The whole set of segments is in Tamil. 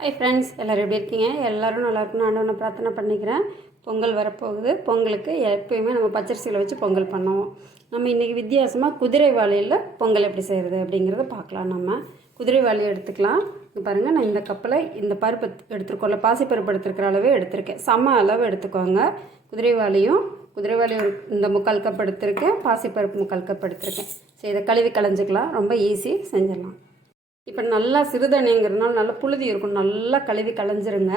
ஹாய் ஃப்ரெண்ட்ஸ், எல்லோரும் எப்படி இருக்கீங்க? எல்லோரும் நல்லா இருக்கணும் ஆண்டவனை பிரார்த்தனை பண்ணிக்கிறேன். பொங்கல் வரப்போகுது. பொங்கலுக்கு எப்பயுமே நம்ம பச்சரிசியில் வச்சு பொங்கல் பண்ணுவோம். நம்ம இன்றைக்கி வித்தியாசமாக குதிரைவாளியில் பொங்கல் எப்படி செய்கிறது அப்படிங்கிறத பார்க்கலாம். நம்ம குதிரைவாளி எடுத்துக்கலாம். இங்கே பாருங்கள், நான் இந்த கப்பில் இந்த பருப்பு எடுத்துருக்கோம்ல, பாசிப்பருப்பு எடுத்துருக்கிற அளவே எடுத்திருக்கேன். சம அளவு எடுத்துக்கோங்க. குதிரைவாளி ஒரு இந்த 3/4 கப் எடுத்திருக்கேன். பாசிப்பருப்பு 3/4 கப் எடுத்திருக்கேன். சரி, இதை கழுவி களைஞ்சிக்கலாம். ரொம்ப ஈஸி, செஞ்சிடலாம். இப்போ நல்லா சிறுதானியங்கிறதுனால நல்லா புழுதி இருக்கும். நல்லா கழுவி களைஞ்சிருங்க.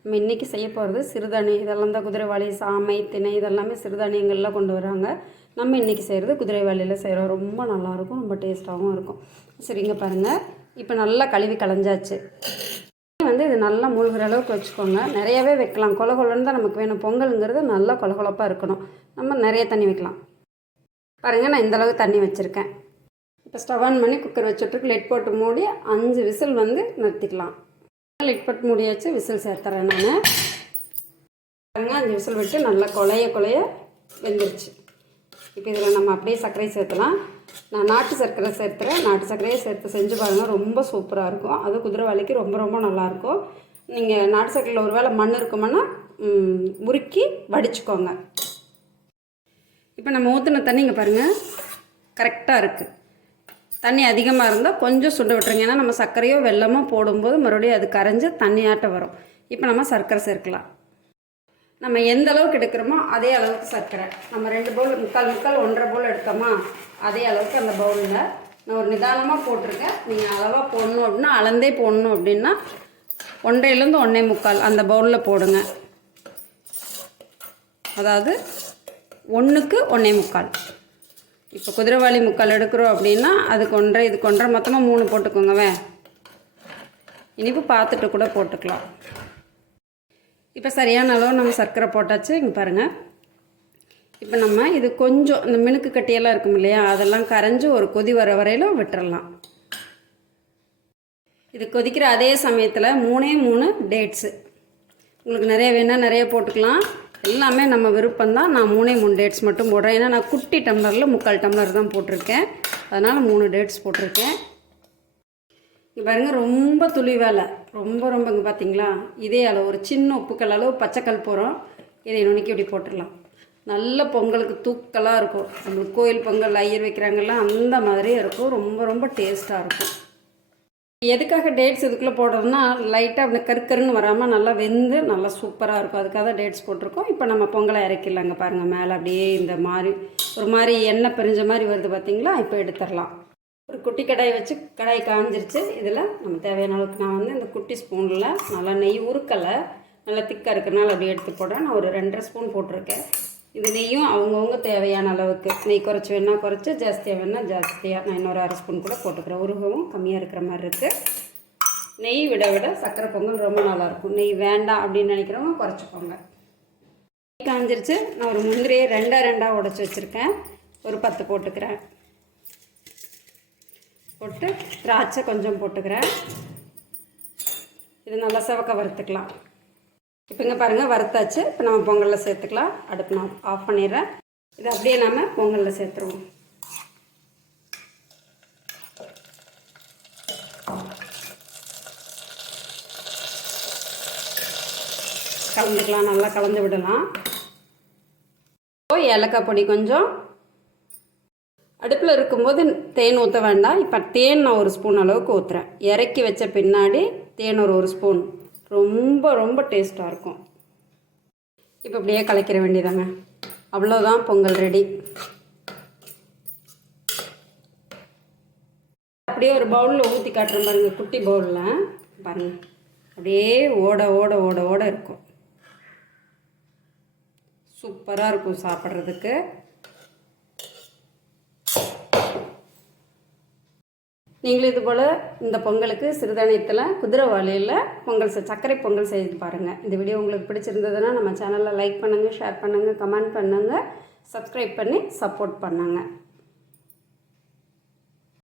நம்ம இன்றைக்கி செய்ய போகிறது சிறுதானி. இதெல்லாம் தான் குதிரைவாளி, சாமை, திணை இதெல்லாமே சிறுதானியங்கள்லாம் கொண்டு வராங்க. நம்ம இன்றைக்கி செய்கிறது குதிரைவாளியில் செய்கிறோம். ரொம்ப நல்லாயிருக்கும், ரொம்ப டேஸ்ட்டாகவும் இருக்கும். சரிங்க, பாருங்கள். இப்போ நல்லா கழுவி களைஞ்சாச்சு. இது நல்லா மூழ்கிற அளவுக்கு வச்சுக்கோங்க. நிறையவே வைக்கலாம். கொல கொலன்னு தான் நமக்கு வேணும். பொங்கலுங்கிறது நல்லா கொலகொலப்பாக இருக்கணும். நம்ம நிறைய தண்ணி வைக்கலாம். பாருங்கள், நான் இந்தளவு தண்ணி வச்சுருக்கேன். இப்போ ஸ்டவ் ஆன் பண்ணி குக்கர் வச்சுட்ருக்கு. லெட் போட்டு மூடி 5 விசில் நிறுத்திக்கலாம். லெட் போட்டு மூடியாச்சு. விசில் சேர்த்துறேன் நான். பாருங்க, 5 விசில் விட்டு நல்லா கொலைய வெந்துருச்சு. இப்போ இதில் நம்ம அப்படியே சர்க்கரை சேர்த்துலாம். நான் நாட்டு சர்க்கரை சேர்த்துறேன். நாட்டு சர்க்கரையை சேர்த்து செஞ்சு பாருங்கள், ரொம்ப சூப்பராக இருக்கும். அது குதிரைவாளிக்கு ரொம்ப ரொம்ப நல்லாயிருக்கும். நீங்கள் நாட்டு சர்க்கரையில் ஒரு வேளை மண் இருக்குமென்னா முறுக்கி வடிச்சுக்கோங்க. இப்போ நம்ம ஊற்றின தண்ணி இங்கே பாருங்கள், கரெக்டாக இருக்குது. தண்ணி அதிகமாக இருந்தால் கொஞ்சம் சுண்ட விட்டுருங்க. ஏன்னா நம்ம சர்க்கரையோ வெல்லமோ போடும்போது மறுபடியும் அது கரைஞ்சி தண்ணியாட்டம் வரும். இப்போ நம்ம சர்க்கரை சேர்க்கலாம். நம்ம எந்த அளவுக்கு எடுக்கிறோமோ அதே அளவுக்கு சர்க்கரை. நம்ம 2 பவுல் 3/4 1/2 பவுல் எடுத்தோமா அதே அளவுக்கு அந்த பவுலில் நான் ஒரு நிதானமாக போட்டிருக்கேன். நீங்கள் அளவாக போடணும் அப்படின்னா அளந்தே போடணும் அப்படின்னா 1.5 1.25 அந்த பவுலில் போடுங்க. அதாவது 1க்கு 1.25. இப்போ குதிரைவாளி 3/4 எடுக்கிறோம் அப்படின்னா அதுக்கு 1.5 இதுக்கு 1.5 மொத்தமாக 3 போட்டுக்கோங்கவே. இனிப்பு பார்த்துட்டு கூட போட்டுக்கலாம். இப்போ சரியான அளவு நம்ம சர்க்கரை போட்டாச்சு. இங்கே பாருங்கள். இப்போ நம்ம இது கொஞ்சம் இந்த மினுக்கு கட்டியெல்லாம் இருக்கும் இல்லையா, அதெல்லாம் கரைஞ்சி ஒரு கொதி வர வரையிலும் விட்டுறலாம். இது கொதிக்கிற அதே சமயத்தில் 3 டேட்ஸு உங்களுக்கு நிறைய வேணால் நிறைய போட்டுக்கலாம். எல்லாமே நம்ம விருப்பம்தான். நான் 3 டேட்ஸ் மட்டும் போடுறேன். ஏன்னா நான் குட்டி டம்ளரில் 3/4 டம்ளர் தான் போட்டிருக்கேன். அதனால் 3 டேட்ஸ் போட்டிருக்கேன். இங்கே பாருங்கள், ரொம்ப துளி வேலை, ரொம்ப இங்கே பார்த்தீங்களா, இதே அளவு ஒரு சின்ன உப்புக்கல் அளவு பச்சைக்கல் போகிறோம். இதை நுணுக்கி இப்படி போட்டுடலாம். நல்ல பொங்கலுக்கு தூக்கலாக இருக்கும். நம்மளுக்கு கோயில் பொங்கல் ஐயர் வைக்கிறாங்கல்ல அந்த மாதிரியே இருக்கும். ரொம்ப டேஸ்ட்டாக இருக்கும். எதுக்காக டேட்ஸ் இதுக்குள்ளே போடுறதுன்னா லைட்டாக அப்படி கருக்கருன்னு வராமல் நல்லா வெந்து நல்லா சூப்பராக இருக்கும். அதுக்காக தான் டேட்ஸ் போட்டிருக்கோம். இப்போ நம்ம பொங்கலை இறக்கிடலாங்க. பாருங்கள், மேலே அப்படியே இந்த மாதிரி ஒரு மாதிரி எண்ணெய் பிரிஞ்ச மாதிரி வருது பார்த்தீங்களா. இப்போ எடுத்துடலாம். ஒரு குட்டி கடாய் வச்சு, கடாய் காஞ்சிருச்சு. இதில் நம்ம தேவையான அளவுக்கு நான் இந்த குட்டி ஸ்பூனில் நல்லா நெய் உருக்கலை, நல்லா திக்காக இருக்கிறனால அப்படி எடுத்து போடுறேன். நான் ஒரு 2.5 ஸ்பூன் போட்டிருக்கேன். இது நெய்யும் அவங்கவுங்க தேவையான அளவுக்கு. நெய் குறைச்சி வேணால் குறைச்சி, ஜாஸ்தியாக வேணால் ஜாஸ்தியாக. நான் இன்னொரு 1/2 ஸ்பூன் கூட போட்டுக்கிறேன். உருகவும் கம்மியாக இருக்கிற மாதிரி இருக்குது. நெய் விட சர்க்கரை பொங்கல் ரொம்ப நல்லாயிருக்கும். நெய் வேண்டாம் அப்படின்னு நினைக்கிறவங்க குறைச்சிக்கோங்க. நெய் காஞ்சிருச்சு. நான் ஒரு முந்திரியை 2 உடைச்சி வச்சுருக்கேன். ஒரு 10 போட்டுக்கிறேன். போட்டு திராட்சை கொஞ்சம் போட்டுக்கிறேன். இது நல்லா செவக்க வறுத்துக்கலாம். இப்போ இங்கே பாருங்கள், வறுத்தாச்சு. இப்போ நம்ம பொங்கலில் சேர்த்துக்கலாம். அடுப்பு நான் ஆஃப் பண்ணிடுறேன். இதை அப்படியே நம்ம பொங்கலில் சேர்த்துருவோம். கலந்துக்கலாம், நல்லா கலந்து விடலாம். ஏலக்காய் பொடி கொஞ்சம். அடுப்பில் இருக்கும்போது தேன் ஊற்ற வேண்டாம். இப்போ தேன் நான் 1 ஸ்பூன் அளவுக்கு ஊற்றுறேன். இறக்கி வச்ச பின்னாடி தேன் ஒரு 1 ஸ்பூன். ரொம்ப டேஸ்ட்டாக இருக்கும். இப்போ அப்படியே கலக்கிற வேண்டியதாங்க. அவ்வளோதான், பொங்கல் ரெடி. அப்படியே ஒரு பவுலில் ஊற்றி காட்டுற பாருங்க, குட்டி பவுலில் பாருங்கள். அப்படியே ஓட இருக்கும். சூப்பராக இருக்கும் சாப்பிட்றதுக்கு. நீங்களும் இது போல் இந்த பொங்கலுக்கு சிறுதானியத்தில் குதிரைவாளியில் பொங்கல் சர்க்கரை பொங்கல் செய்து பாருங்கள். இந்த வீடியோ உங்களுக்கு பிடிச்சிருந்ததுன்னா நம்ம சேனலில் லைக் பண்ணுங்கள், ஷேர் பண்ணுங்கள், கமெண்ட் பண்ணுங்கள், சப்ஸ்கிரைப் பண்ணி சப்போர்ட் பண்ணுங்கள்.